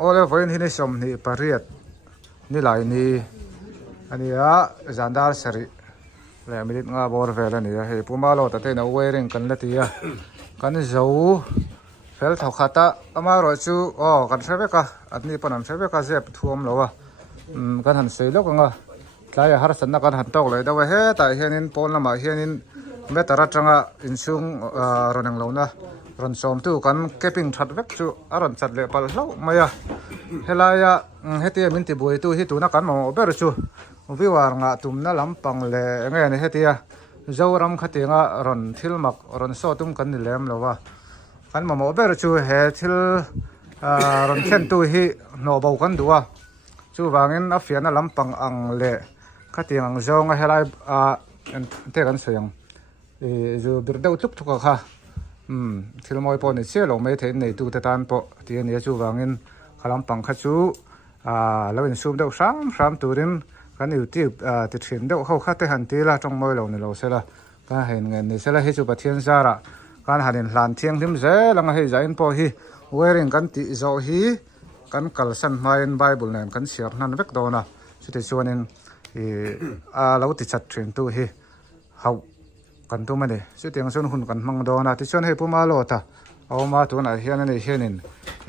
ole voin hini som ni pariat ni lai ni ania zandar sari le minit nga bor vela ni he pumalo ta te na wearing kan latia kan zo fel thau khata ama ro chu kan threbeka atni panam threbeka zep thuam lowa kan han sei lo ka tlai har sanna kan han tok le dawa he ta hianin pon lama hianin metara tanga insung ronang lona ron som tu kan keping that vek chu aron chat le pal hlo maya helaya hetia min ti boi tu hi tu na kan mo ber chu viwar nga tumna lampang le nge ne hetia zoram khatinga ron thilmak ron so tum kan ni lem lowa kan mo ber chu he thil ron khen tu hi no bau kan duwa chu wangin a fiana lampang ang le khating ang zonga helai te kan soyang zu birdau tuk tuk kha thil moi pon ni che lo me the nei tu ta tan po ti ni chu wangin khalampang kha chu lo in sum deuh sam turin kan youtube ti thin deuh ho kha te han ti la tong moi lo ni lo sela ka hen ngen ni sela hi chu pathian zara kan hanin hlan thiang dim ze langa hei zain po hi wearing kan ti zo hi kan kalsan main bible nen kan siar nan vek dona chute chuanin lo ti chat thin tu hi hau kan tu mane chutiang sun hun kan mang dona ti chuan hei puma lo ta awma tu na hian ani hianin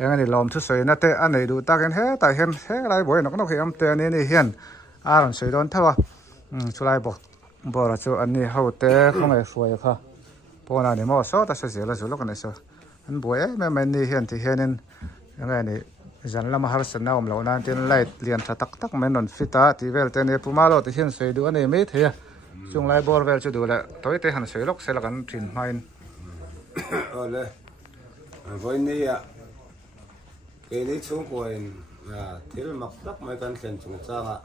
engani lom thu soina te anei du taken he ta hian he lai boi nok nok hi am te ani ni hian aron soi don thawa chulai bo bora chu ani ho te khong e fuai kha pona ni mo so ta se zela zu lok ne so an boi me me ni hian ti hianin engani zan lama har san na om lo nan tin light lian tha tak tak men on fita ti vel te ne puma lo ti hian soi du ani me the chung lai bor vel chu du la toi te han soi lok se la kan thin main ole voi ni ya ke ni chung poin thil mak tak mai kan chen chung changa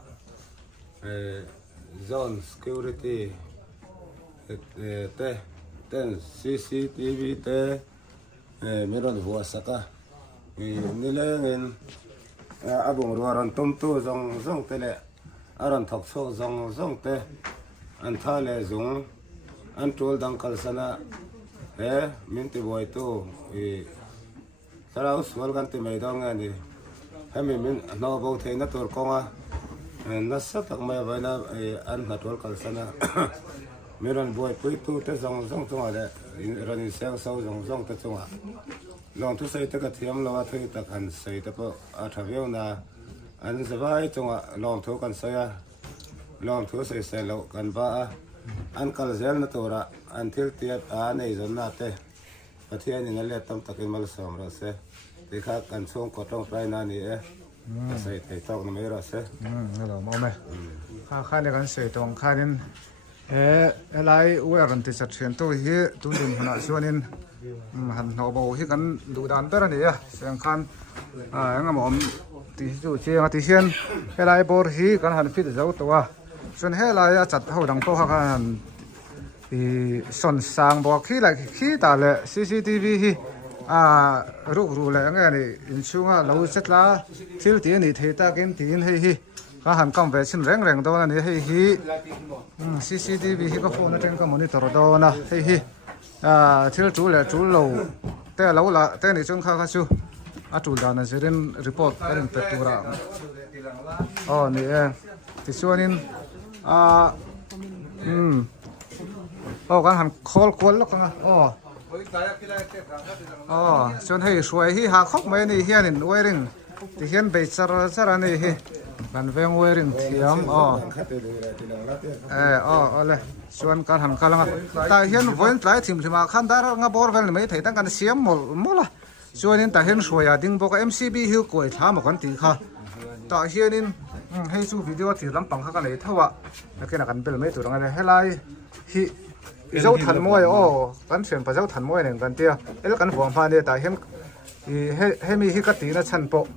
zone security te ten cctv te meron huwa saka ni lengin abung ruaron tum tu zong te le aron thok so zong te an tha le zung an tol dang kal sana min ti boi tu sarau swal kan ti mai dong ani hemi min no bo the na tur konga na sa tak mai vai na an na tol kal sana miron boi pui tu te zong tunga de ron in sel so zong te tunga long tu sei te ka thiam lo a thei ta kan sei te po a thaveu na an zawai tunga long thu kan saya long thu sei se lo kan ba an kal zel na tora an thil tiat nei zon na te pathian in le tam takin mal som ra se ti kha kan chung ko tong pai na ni sai te tok na me ra se hello mo me kha ne kan sei tong khanin lai wearan ti chat thian tu hi tu din hana chuanin han no bo hi kan du dan per ani seng khan engam ti chu chenga ti hian helai bor hi kan han fit zo towa chuan helai a chat ho dang to kha kan son sang bo khi lại khi ta le cctv hi ru le nge ni in chunga lo chetla thil ti ni theta ken tin hei hi ka han kam ve chin reng do na ni hei hi cctv hi ka phone ten ka monitor do na hei hi thil chu le chu lo te lo la te ni chung kha chu a tu da na zerin report erin pe tura ni ti chuanin kan han khol lok nga chon hei suai hi ha khok mai ni hian in wearing ti hian be char ani hi kan veng wearing thiam ole chuan kan han khalanga ta hian voin tlai thim thima khan dar nga bor vel mai thei tang kan siam mola chuan in ta hian suaya ding boka mcb hi koi thla ma kan ti kha ta hian in hei chu video ti lampang kha kan ei thawa nakena kan bel mai turanga le helai hi dấu thần môi gắn chuyển vào dấu thần môi này gần tia ấy là gắn vuông pha đây tại hiện mi khi cắt tí nó chân bộ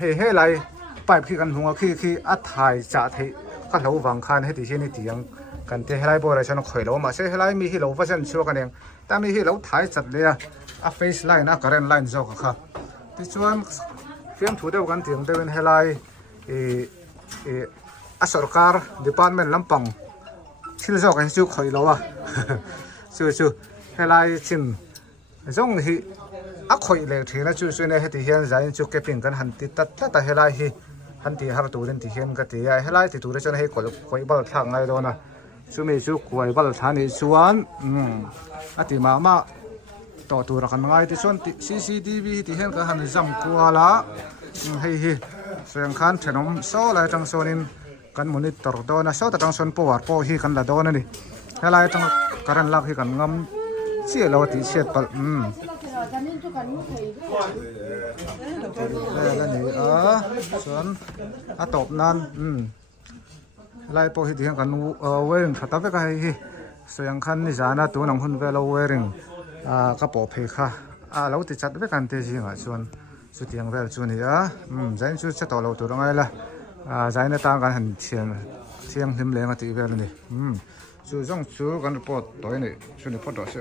thì lại bài khi gắn vuông khi ắt thải trả thì các lỗ vàng khan hết thì hiện thì yang gần tia lại bồi lại cho nó khởi lỗ mà sẽ lại mi khi lỗ phát sinh xua cái này ta mi khi lỗ thải chặt đây face line current line do cả thì chuan phim thủ đều gắn tiếng đây bên lại Sarkar department lampang thil zo ka chu khoi lo chu helai chin zong hi a khoi le thina chu chu ne heti hian zain chu keping kan han ti tat ta helai hi han ti har turin ti hian ka ti ya helai ti tur chon hei kol khoi bal thang ngai do na chu mi chu khoi bal thani chuan ati ma ma to tur kan ngai ti chon ti cctv ti hian ka han jam kwala hei hi seng khan thenom so lai tang sonin kan monitor do na so ta tang son power po hi kan la do na ni helai tang karan lak hi kan ngam chi lo ti chet pal la ni son a top nan lai po hi tiang kan wering thata ve ka hi seng khan ni jana tu nang hun ve lo wering ka po phe kha lo ti chat ve kan te ji nga chuan chu tiang vel chu ni zain chu cha to lo tu rangai la zain na tang kan han thiang him le nga ti vel ni chu zong chu kan report toy ni chu ni photo se